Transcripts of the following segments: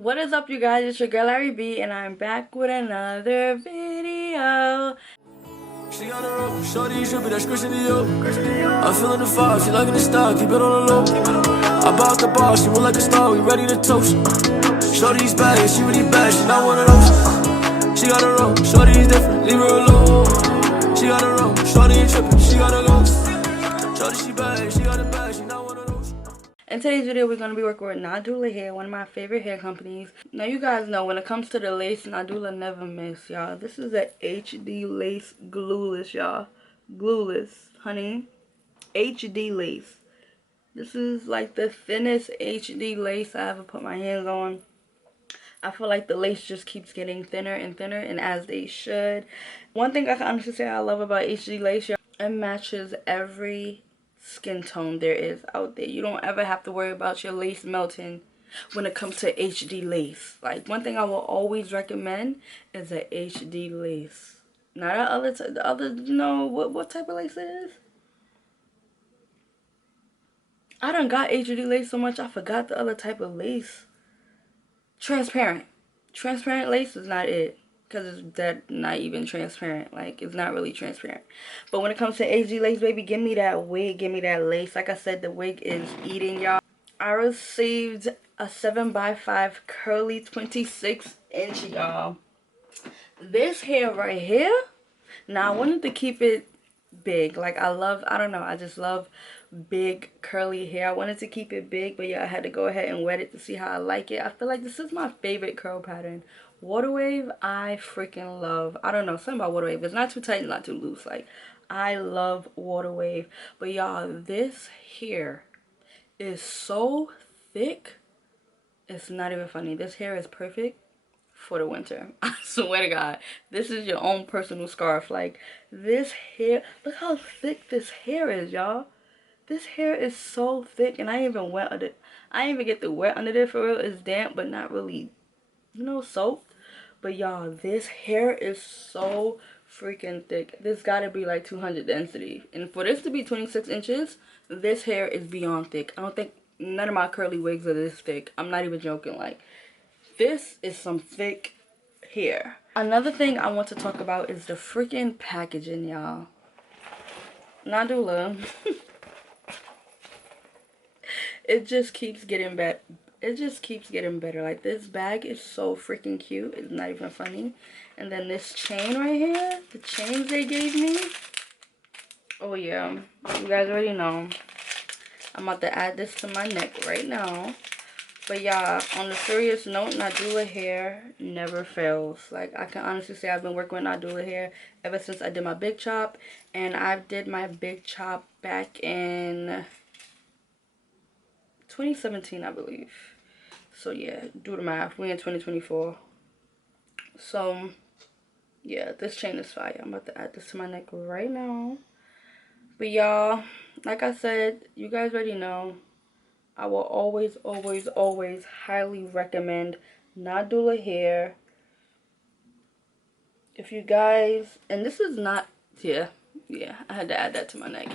What is up, you guys? It's your girl ARIE, and I'm back with another video. She got a rope, shorty, should be that squishing the yoke. I'm feeling the vibe, she liking the style, keep it on the low. I bought the bar, she look like a star, we ready to toast. Shorty's bad, she really bad, she not one of those. She got a rope, shorty's different, leave her alone. She got a rope, shorty ain't tripping, she got a go. Shorty, she bad, she got a bag, she not one of those. In today's video, we're going to be working with Nadula Hair, one of my favorite hair companies. Now, you guys know when it comes to the lace, Nadula never miss, y'all. This is a HD Lace Glueless, y'all. Glueless, honey. HD Lace. This is like the thinnest HD lace I ever put my hands on. I feel like the lace just keeps getting thinner and thinner, and as they should. One thing I can honestly say I love about HD Lace, y'all, it matches every skin tone there is out there. You don't ever have to worry about your lace melting when it comes to HD lace. Like, one thing I will always recommend is a HD lace. Not the other, you know what type of lace it is? I done got HD lace so much I forgot the other type of lace. Transparent lace is not it, because it's that not even transparent. Like, it's not really transparent. But when it comes to HD lace, baby, give me that wig, give me that lace. Like I said, the wig is eating, y'all. I received a 7x5 curly 26-inch, y'all. This hair right here, now I wanted to keep it big. Like, I don't know, I just love big curly hair. I wanted to keep it big, but yeah, I had to go ahead and wet it to see how I like it. I feel like this is my favorite curl pattern. Water wave, I freaking love. I don't know, something about water wave. It's not too tight, not too loose. Like, I love water wave. But y'all, this hair is so thick, it's not even funny. This hair is perfect for the winter. I swear to God, this is your own personal scarf. Like, this hair, look how thick this hair is, y'all. This hair is so thick, and I ain't even wet under it. I ain't even get the wet under there for real. It's damp, but not really, you know, soaked. But y'all, this hair is so freaking thick. This gotta be like 200 density. And for this to be 26 inches, this hair is beyond thick. I don't think none of my curly wigs are this thick. I'm not even joking. Like, this is some thick hair. Another thing I want to talk about is the freaking packaging, y'all. Nadula. It just keeps getting better. It just keeps getting better. Like, this bag is so freaking cute. It's not even funny. And then this chain right here, the chains they gave me. Oh yeah, you guys already know. I'm about to add this to my neck right now. But y'all, on a serious note, Nadula hair never fails. Like, I can honestly say I've been working with Nadula hair ever since I did my big chop. And I did my big chop back in 2017, I believe. So yeah, do the math. We in 2024. So yeah, this chain is fire. I'm about to add this to my neck right now. But y'all, like I said, you guys already know, I will always highly recommend Nadula hair. If you guys, and this is not, yeah, I had to add that to my neck.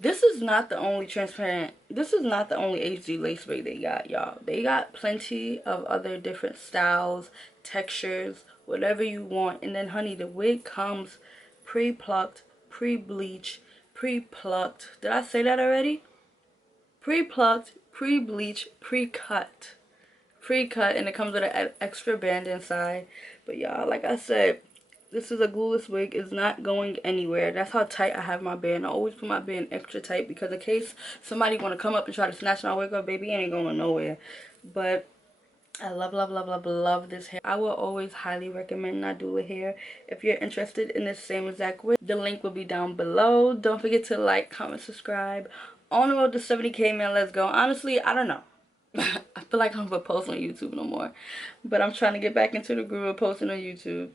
This is not the only transparent, this is not the only HD lace wig they got, y'all. They got plenty of other different styles, textures, whatever you want. And then, honey, the wig comes pre-plucked, pre-bleach, pre-plucked. Did I say that already? Pre-plucked, pre-bleach, pre-cut. Pre-cut, and it comes with an extra band inside. But y'all, like I said, this is a glueless wig. It's not going anywhere. That's how tight I have my band. I always put my band extra tight, because in case somebody want to come up and try to snatch my wig up, baby, it ain't going nowhere. But I love this hair. I will always highly recommend Nadula hair. If you're interested in the same exact wig, the link will be down below. Don't forget to like, comment, subscribe. On the road to 70K, man. Let's go. Honestly, I don't know. I feel like I don't have a post on YouTube no more. But I'm trying to get back into the groove of posting on YouTube.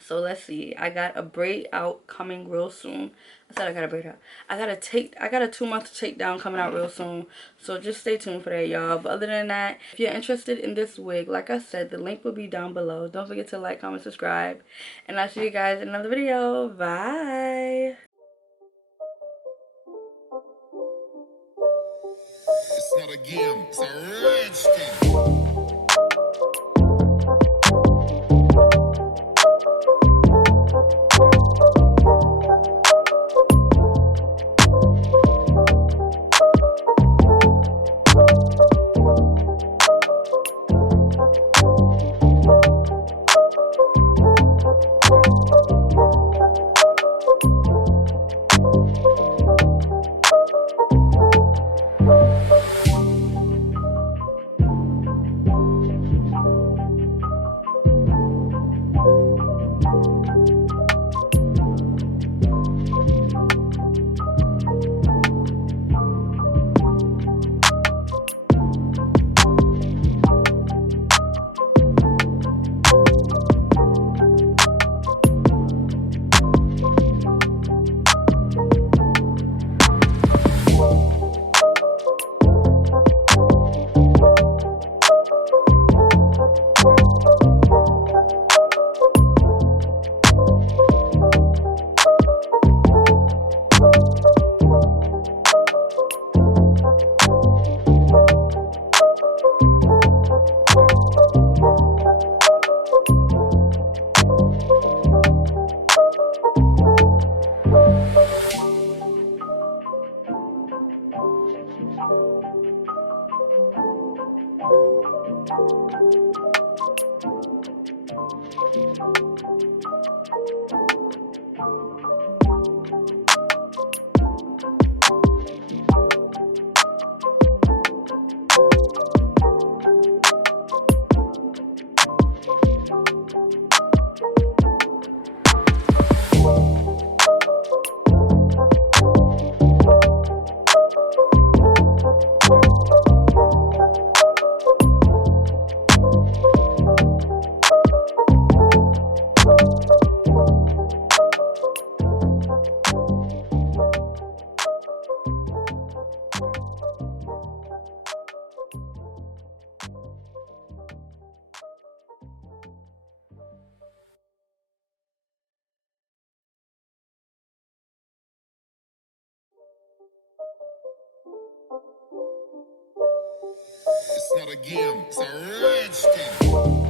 So let's see. I got a braid out coming real soon. I said I got a braid out. I got a 2-month takedown coming out real soon. So just stay tuned for that, y'all. But other than that, if you're interested in this wig, like I said, the link will be down below. Don't forget to like, comment, subscribe. And I'll see you guys in another video. Bye. It's not a game, it's a rich thing. not a game, it's a rich thing.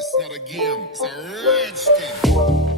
It's not a game, it's a rich thing.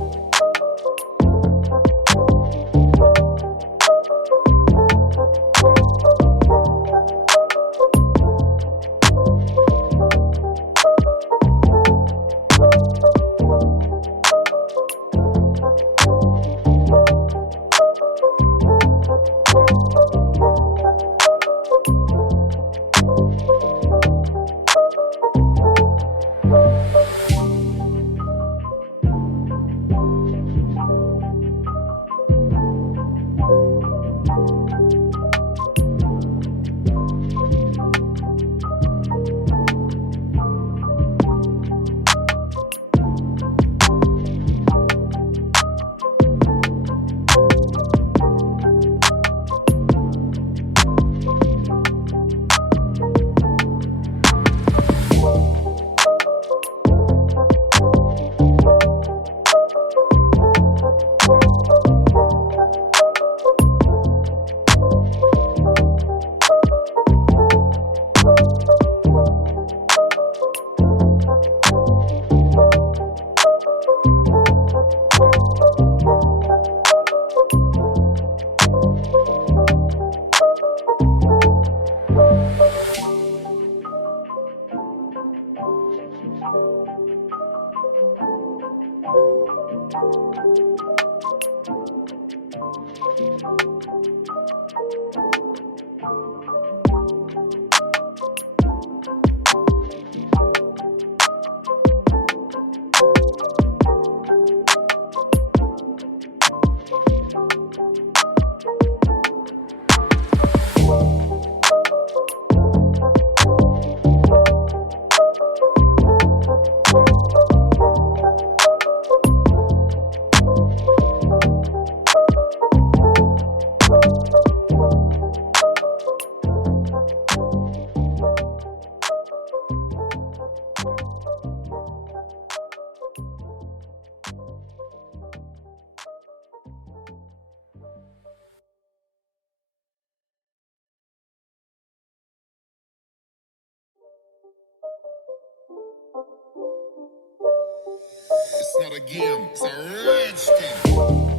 start again. It's a rich thing.